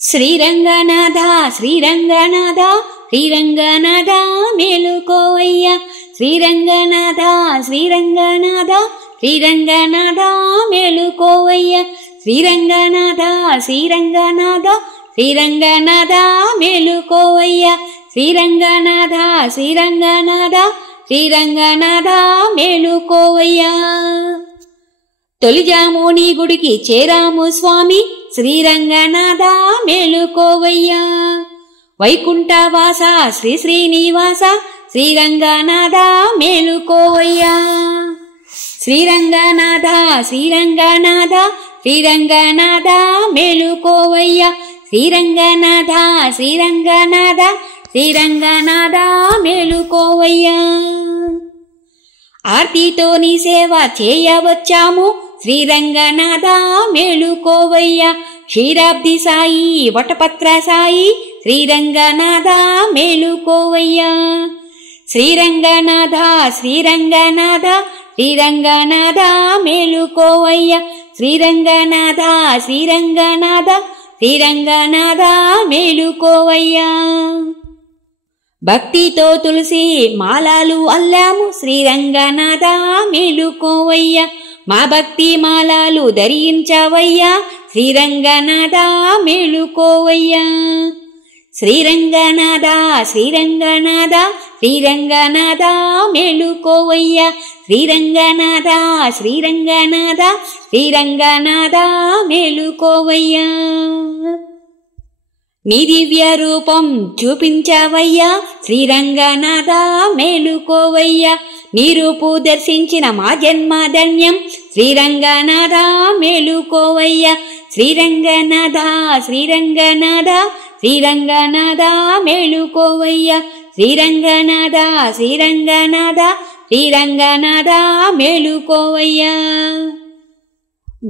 శ్రీరంగనాథ శ్రీరంగనాథ శ్రీరంగనాథ మేలుకోవయ్యా శ్రీరంగనాథ శ్రీరంగనాథ శ్రీరంగనాథ మేలుకోవయ్యా శ్రీరంగనాథ శ్రీరంగనాథ శ్రీరంగనాథ మేలుకోవయ్యా శ్రీరంగనాథ శ్రీరంగనాథ శ్రీరంగనాథ మేలుకోవయ్యా తొలిజాముని గుడికి చేరాము స్వామి శ్రీరంగనాథ మేలుకోవయ్యా వైకుంఠవాస శ్రీ శ్రీనివాస శ్రీరంగనాథ మేలుకోవయ్యా శ్రీరంగనాథ శ్రీరంగనాథ శ్రీరంగనాథ మేలుకోవయ్యా శ్రీరంగనాథ శ్రీరంగనాథ శ్రీరంగనాథ మేలుకోవయ్యా ఆర్తితో నీ సేవ చేయవచ్చాము శ్రీరంగనాథ మేలుకోవయ్యా క్షీరాబ్ది సాయి వటపత్ర సాయి శ్రీరంగనాథ మేలుకోవయ్యా శ్రీరంగనాథ శ్రీరంగనాథ శ్రీరంగనాథ మేలుకోవయ్యా శ్రీరంగనాథ శ్రీరంగనాథ శ్రీరంగనాథ మేలుకోవయ్యా భక్తితో తులసి మాలలు అల్లాము శ్రీరంగనాథ మేలుకోవయ్యా మా భక్తి మాలలు ధరించవయ్యా శ్రీరంగనాథ మేలుకోవయ్యా శ్రీరంగనాథ శ్రీరంగనాథ శ్రీరంగనాథ మేలుకోవయ్యా శ్రీరంగనాథ శ్రీరంగనాథ శ్రీరంగనాథ మేలుకోవయ్యా నీ దివ్య రూపం చూపించవయ్యా శ్రీరంగనాథ మేలుకోవయ్యా నీ రూపు దర్శించిన మా జన్మ ధన్యం శ్రీరంగనాథ మేలుకోవయ్యా శ్రీరంగనాథ శ్రీరంగనాథ శ్రీరంగనాథ మేలుకోవయ్యా శ్రీరంగనాథ శ్రీరంగనాథ శ్రీరంగనాథ మేలుకోవయ్యా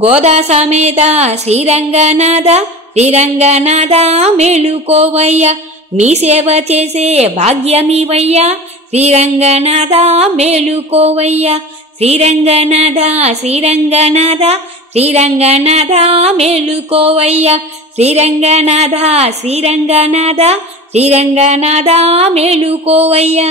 గోదా సమేత శ్రీరంగనాథ శ్రీరంగనాథ మేలుకోవయ్యా నీ సేవ చేసే భాగ్యమివయ్యా శ్రీరంగనాథ మేలుకోవయ్యా శ్రీరంగనాథ శ్రీరంగనాథ శ్రీరంగనాథ మేలుకోవయ్యా శ్రీరంగనాథ శ్రీరంగనాథ శ్రీరంగనాథ మేలుకోవయ్యా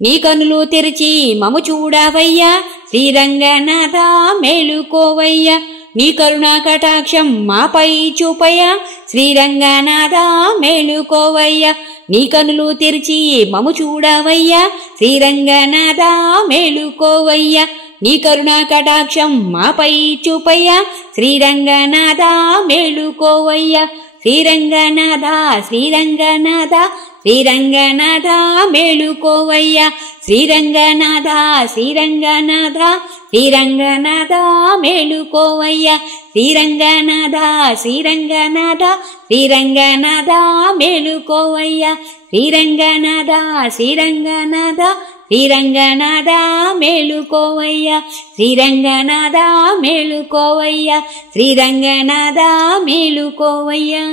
నీ కనులు తెరిచి మము చూడవయ్యా శ్రీరంగనాథ మేలుకోవయ్యా నీ కరుణా కటాక్షం మాపై చూపయ్యా శ్రీరంగనాథ మేలుకోవయ్యా నీ కనులు తెరిచి మము చూడవయ్యా శ్రీరంగనాథ మేలుకోవయ్యా నీ కరుణా కటాక్షం మాపై చూపయ్యా శ్రీరంగనాథ మేలుకోవయ్యా శ్రీరంగనాథ శ్రీరంగనాథ శ్రీరంగనాథ మేలుకోవయ్యా శ్రీరంగనాథ శ్రీరంగనాథ శ్రీరంగనాథ మేలుకోవయ్యా శ్రీరంగనాథ శ్రీరంగనాథ శ్రీరంగనాథ మేలుకోవయ్యా శ్రీరంగనాథ శ్రీరంగనాథ శ్రీరంగనాథ మేలుకోవయ్యా శ్రీరంగనాథ మేలుకోవయ్యా శ్రీరంగనాథ మేలుకోవయ్యా